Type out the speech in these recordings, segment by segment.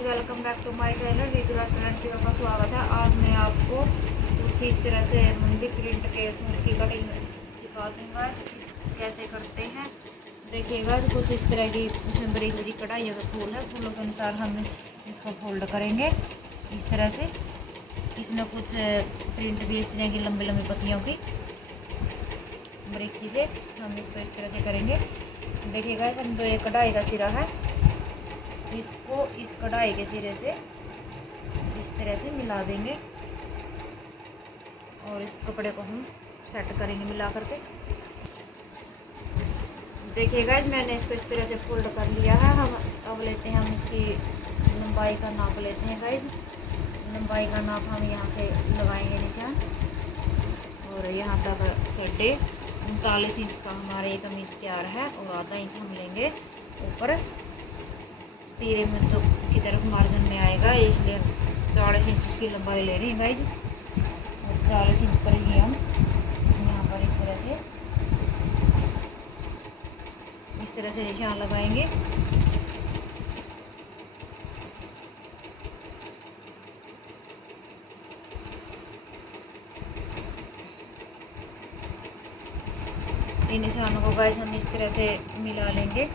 Guys, welcome back to my channel Ritu restaurant का स्वागत है। आज मैं आपको कुछ इस तरह से मंदी प्रिंट के सूट की कटिंग सिखा दूँगा कैसे करते हैं। देखिएगा कुछ इस तरह की इसमें बड़ी बड़ी कढ़ाइयों का फूल है। फूलों के अनुसार हम इसको फोल्ड करेंगे इस तरह से। इसमें कुछ प्रिंट भी इस तरह की लंबी लंबी पत्तियों की बारीकी से हम इसको इस तरह से करेंगे। देखिएगा हम जो ये कढ़ाई का सिरा है इसको इस कढ़ाई के सिरे से इस तरह से मिला देंगे और इस कपड़े को हम सेट करेंगे मिला करके। देखिएगा मैंने इसको इस तरह से फोल्ड कर लिया है। हम अब लेते हैं हम इसकी लंबाई का नाप लेते हैं गाइज। लंबाई का नाप हम यहाँ से लगाएंगे निशान और यहाँ तक 39.5 इंच का हमारे ये कमीज तैयार है और आधा इंच हम लेंगे ऊपर तीरे में तो की तरफ मार्जिन में आएगा, इसलिए 40 इंच की लंबाई ले रहे हैं गाइज। और 40 इंच पर ही हम यहाँ पर इस तरह से निशान लगाएंगे। इन निशानों को गाइज हम इस तरह से मिला लेंगे।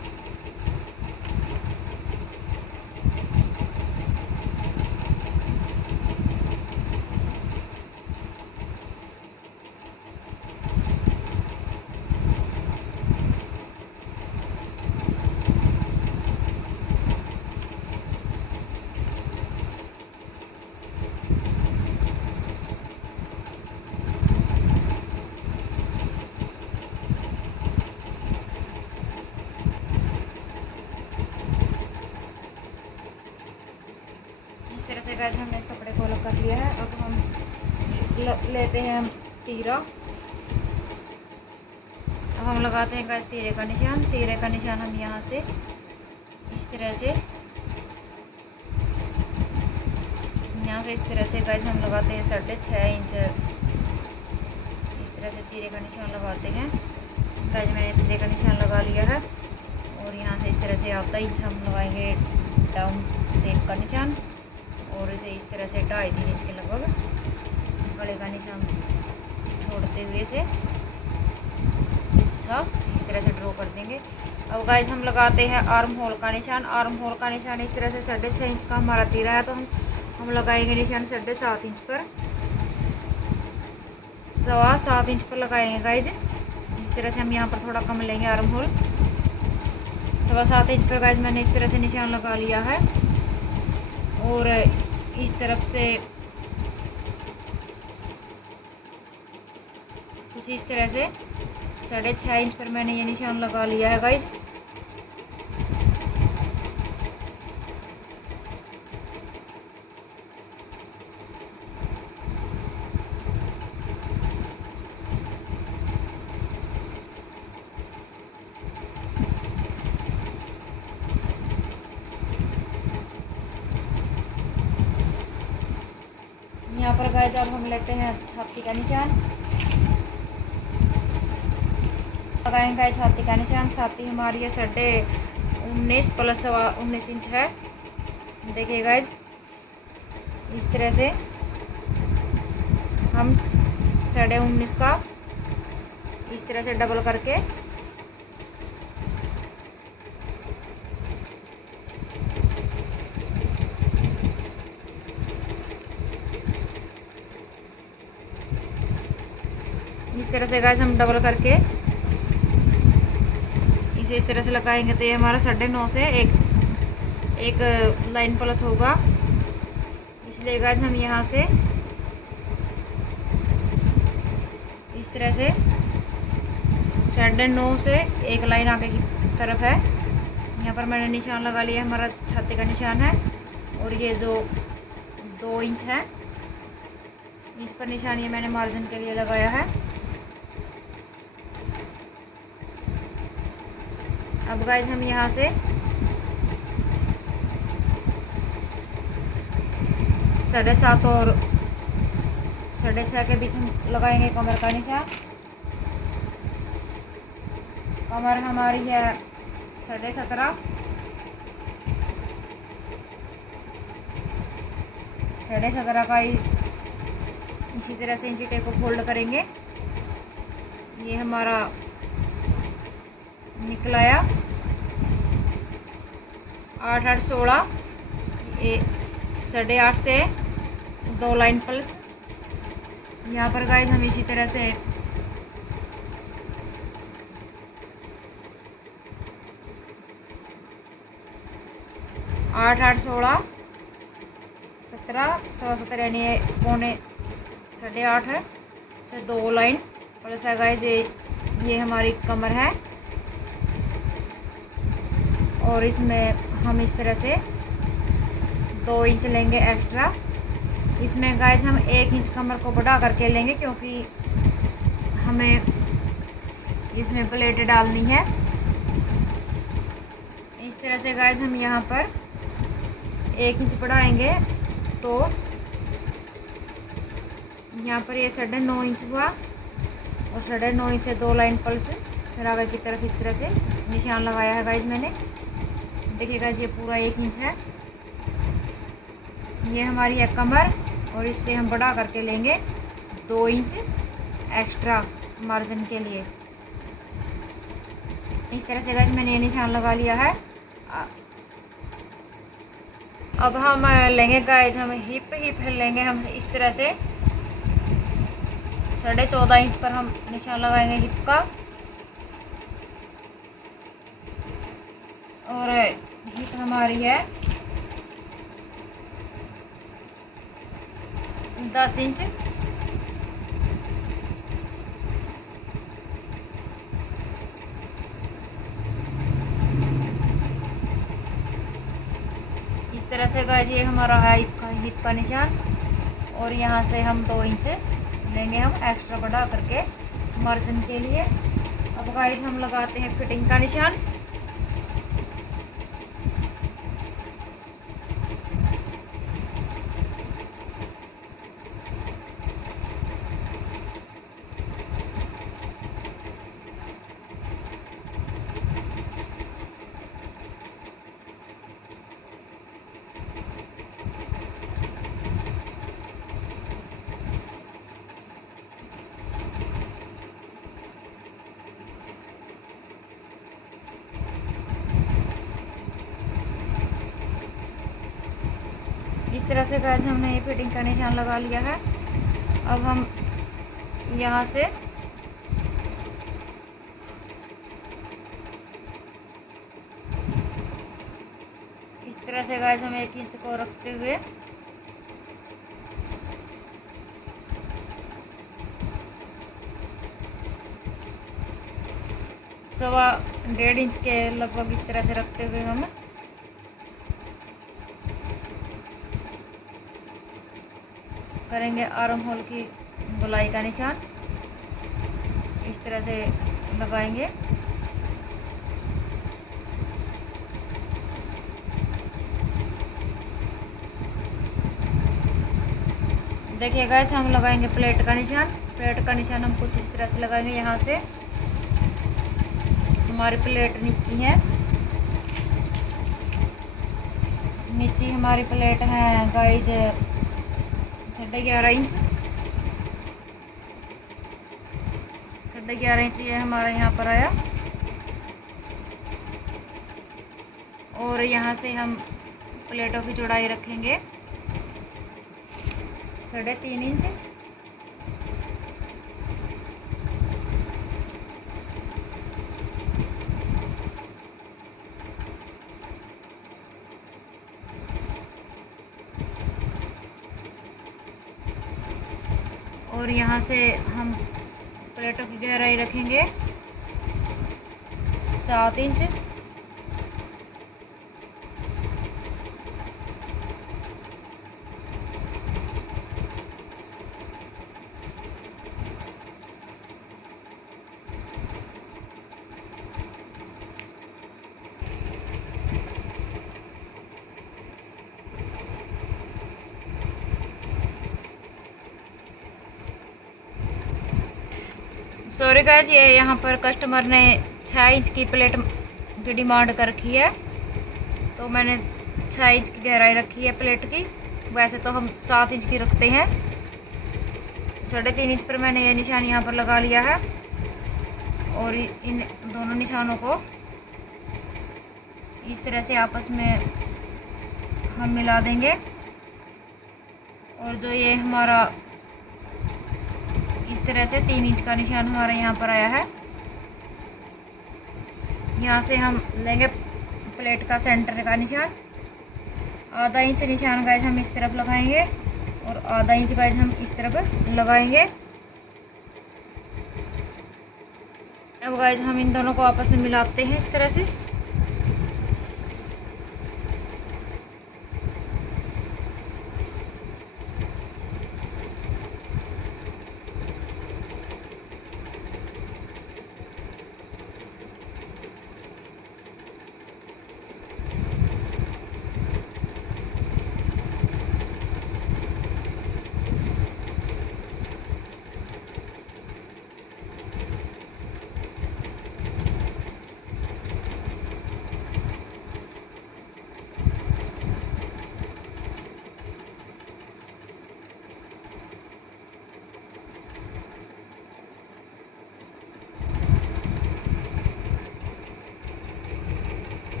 इस तरह से गाइस हमने इस कपड़े को अलग कर लिया है। अब हम लेते हैं तीरा। अब हम लगाते हैं गाइस तीरे का निशान। तीरे का निशान हम यहाँ से इस तरह से इस तरह से गाइस हम लगाते हैं 6.5 इंच इस तरह से तीरे का निशान लगाते हैं। गाइस मैंने तीरे का निशान लगा लिया है और यहाँ से इस तरह से आधा इंच हम लगाएंगे डाउन शेप का निशान और इसे इस तरह से 2.5-3 इंच के लगभग गले का निशान छोड़ते हुए से अच्छा इस तरह से ड्रॉ कर देंगे। अब गाइस हम लगाते हैं आर्म होल का निशान। आर्म होल का निशान इस तरह से 6.5 इंच का हमारा तीरा है तो हम लगाएंगे निशान 7.5 इंच पर, 7.25 इंच पर लगाएंगे गाइज। इस तरह से हम यहाँ पर थोड़ा कम लेंगे आर्म होल। 7.25 इंच पर गाइज मैंने इस तरह से निशान लगा लिया है और इस तरफ से कुछ इस तरह से 6.5 इंच पर मैंने ये निशान लगा लिया है गाइज। यहाँ पर गाइस अब हम लेते हैं छाती का निशान, लगाएंगे छाती का निशान। छाती हमारी है 19.5 प्लस 19 इंच है। देखिए गाइस इस तरह से हम 19.5 का इस तरह से डबल करके इस तरह से गाइस हम डबल करके इसे इस तरह से लगाएंगे तो ये हमारा 9.5 से एक लाइन प्लस होगा। इसलिए गाइस हम यहाँ से इस तरह से 9.5 से एक लाइन आगे की तरफ है। यहाँ पर मैंने निशान लगा लिया, हमारा छाती का निशान है और ये जो 2 इंच है इस पर निशान ये मैंने मार्जिन के लिए लगाया है। अब गाइस हम यहाँ से 7.5 और 6.5 के बीच हम लगाएंगे कमर का निशान। कमर हमारी है 17.5 17.5 का इसी तरह से इंची टेप को फोल्ड करेंगे। ये हमारा निकल आया 8 8 16, 8.5 से 2 लाइन प्लस। यहाँ पर गाइस हम इसी तरह से 8 8 16 17 17 यानी 8.5 से 2 लाइन प्लस है गाइस। ये हमारी कमर है और इसमें हम इस तरह से 2 इंच लेंगे एक्स्ट्रा। इसमें गाइस हम 1 इंच कमर को बढ़ा करके लेंगे क्योंकि हमें इसमें प्लेट डालनी है। इस तरह से गाइस हम यहाँ पर 1 इंच बढ़ाएंगे तो यहाँ पर ये 9.5 इंच हुआ और 9.5 इंच से 2 लाइन पल्स फिर आगे की तरफ इस तरह से निशान लगाया है गाइस मैंने। देखिए गाइस ये पूरा 1 इंच है। ये हमारी है कमर और इससे हम बढ़ा करके लेंगे 2 इंच एक्स्ट्रा मार्जिन के लिए। इस तरह से गाइस मैंने ये निशान लगा लिया है। अब हम लेंगे गाइस, हम हिप लेंगे हम इस तरह से 14.5 इंच पर हम निशान लगाएंगे हिप का और हिप हमारी है 10 इंच। इस तरह से गाइस ये हमारा है हिप का निशान और यहाँ से हम 2 इंच लेंगे हम एक्स्ट्रा बढ़ा करके मार्जिन के लिए। अब गाइस हम लगाते हैं फिटिंग का निशान। इस तरह से गाइस हमने ये फिटिंग का निशान लगा लिया है। अब हम यहाँ से इस तरह से गाइस हम 1 इंच को रखते हुए सवा 1.5 इंच के लगभग इस तरह से रखते हुए हम करेंगे आर्म होल की गोलाई का निशान। इस तरह से लगाएंगे। देखिए गाइस हम लगाएंगे प्लेट का निशान। प्लेट का निशान हम कुछ इस तरह से लगाएंगे। यहाँ से हमारी प्लेट नीची है, नीची हमारी प्लेट है गाइस 11.5 इंच। 11.5 इंच ये हमारा यहाँ पर आया और यहाँ से हम प्लेटों की चौड़ाई रखेंगे 3.5 इंच। और यहाँ से हम प्लेटों की गहराई रखेंगे 7 इंच। सॉरी गाइस ये यहाँ पर कस्टमर ने 6 इंच की प्लेट की डिमांड कर रखी है तो मैंने 6 इंच की गहराई रखी है प्लेट की। वैसे तो हम 7 इंच की रखते हैं। 3.5 इंच पर मैंने ये निशान यहाँ पर लगा लिया है और इन दोनों निशानों को इस तरह से आपस में हम मिला देंगे। और जो ये हमारा इस तरह से 3 इंच का निशान हमारा यहाँ पर आया है, यहाँ से हम लेंगे प्लेट का सेंटर का निशान। आधा इंच निशान गाइस हम इस तरफ लगाएंगे और आधा इंच गाइस हम इस तरफ लगाएंगे। अब गाइस हम इन दोनों को आपस में मिलाते हैं इस तरह से।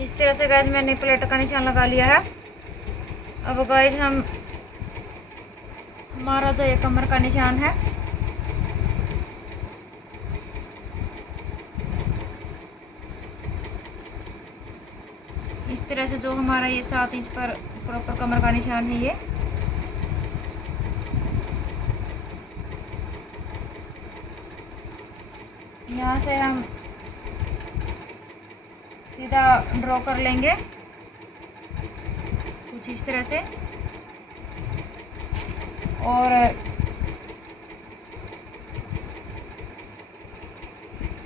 इस तरह से गाइस मैंने प्लेट का निशान लगा लिया है। अब गाइस हम हमारा जो ये कमर का निशान है, इस तरह से जो हमारा ये 7 इंच पर प्रॉपर कमर का निशान है, ये यहाँ से हम सीधा ड्रॉ कर लेंगे कुछ इस तरह से। और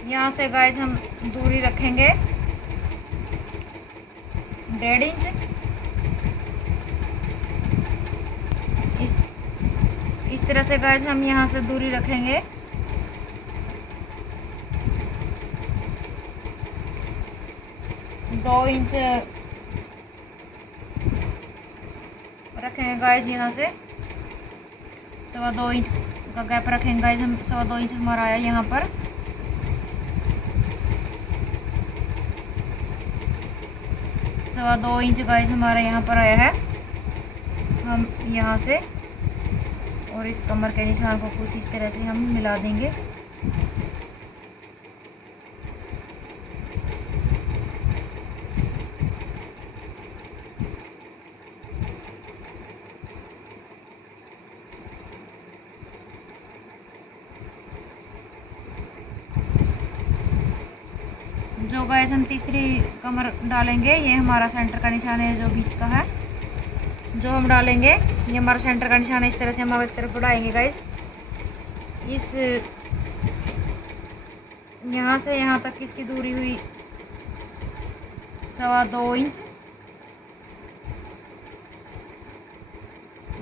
यहाँ से गाइस हम दूरी रखेंगे 1.5 इंच। इस तरह से गाइस हम यहाँ से दूरी रखेंगे 2 इंच रखेंगे गाइस। यहाँ से 2.25 इंच का गैप रखेंगे गाइस हम। 2.25 इंच हमारा आया यहाँ पर। सवा 2 इंच गाइस हमारा यहाँ पर आया है। हम यहाँ से और इस कमर के निशान को कुछ इस तरह से हम मिला देंगे। जो गाइस हम तीसरी कमर डालेंगे, ये हमारा सेंटर का निशान है जो बीच का है, जो हम डालेंगे ये हमारा सेंटर का निशान है। इस तरह से हम आगे की तरफ बढ़ाएंगे गाइस। इस यहाँ से यहाँ तक इसकी दूरी हुई 2.25 इंच।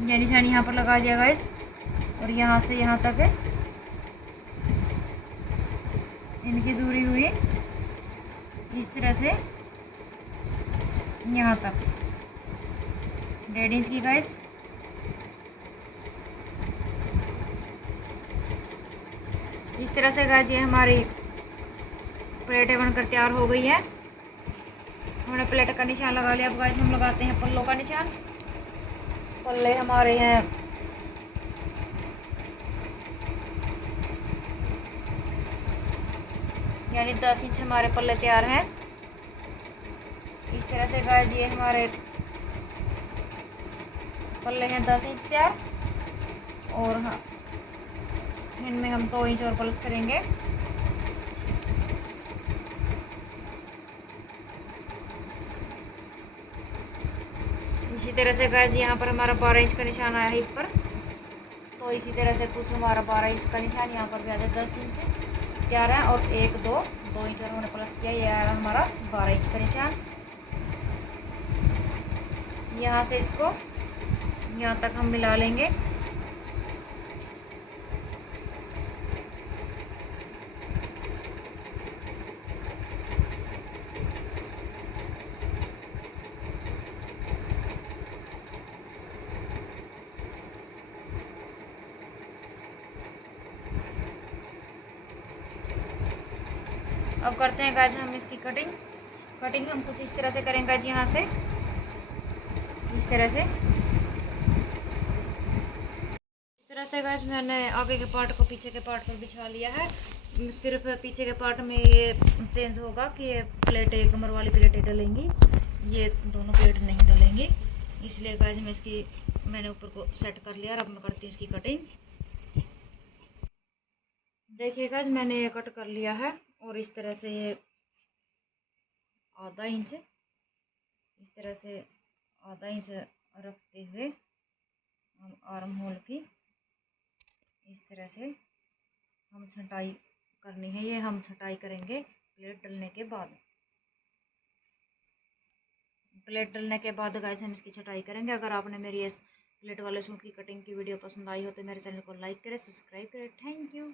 ये निशान यहाँ पर लगा दिया गाइस और यहाँ से यहाँ तक इनकी दूरी हुई इस तरह से यहाँ तक 1.5 इंच की गाइस। इस तरह से गाइस ये हमारी प्लेटें बनकर तैयार हो गई है। हमने प्लेट का निशान लगा लिया। अब गाइस हम लगाते हैं पल्लों का निशान। पल्ले हमारे हैं यानी 10 इंच हमारे पल्ले तैयार हैं। इस तरह से गाइस ये हमारे पल्ले हैं 10 इंच तैयार। और हाँ, इनमें हम 2 इंच और प्लस करेंगे। इसी तरह से गाइस यहाँ पर हमारा 12 इंच का निशान आया है हिप पर। तो इसी तरह से कुछ हमारा 12 इंच का निशान यहाँ पर भी आ जाए। 10 इंच तैयार है और 1 2 इंच और हमने प्लस किया। यह आया हमारा 12 इंच का निशान। यहाँ से इसको यहाँ तक हम मिला लेंगे। अब करते हैं गाइस हम इसकी कटिंग हम कुछ इस तरह से करेंगे गाइस, यहाँ से इस तरह से गाइस मैंने आगे के पार्ट को पीछे के पार्ट पर बिछा लिया है। सिर्फ पीछे के पार्ट में ये चेंज होगा कि ये प्लेटें, कमर वाली प्लेटें डलेंगी, ये दोनों प्लेट नहीं डलेंगी, इसलिए गाइस मैंने ऊपर को सेट कर लिया। और अब मैं करती हूँ इसकी कटिंग। देखिए गाइस मैंने ये कट कर लिया है और इस तरह से ये आधा इंच, इस तरह से आधा इंच रखते हुए हम आर्म होल की इस तरह से हम छटाई करनी है। ये हम छटाई करेंगे प्लेट डलने के बाद। प्लेट डलने के बाद गाइस हम इसकी छटाई करेंगे। अगर आपने मेरी इस प्लेट वाले सूट की कटिंग की वीडियो पसंद आई हो तो मेरे चैनल को लाइक करें, सब्सक्राइब करें। Thank you.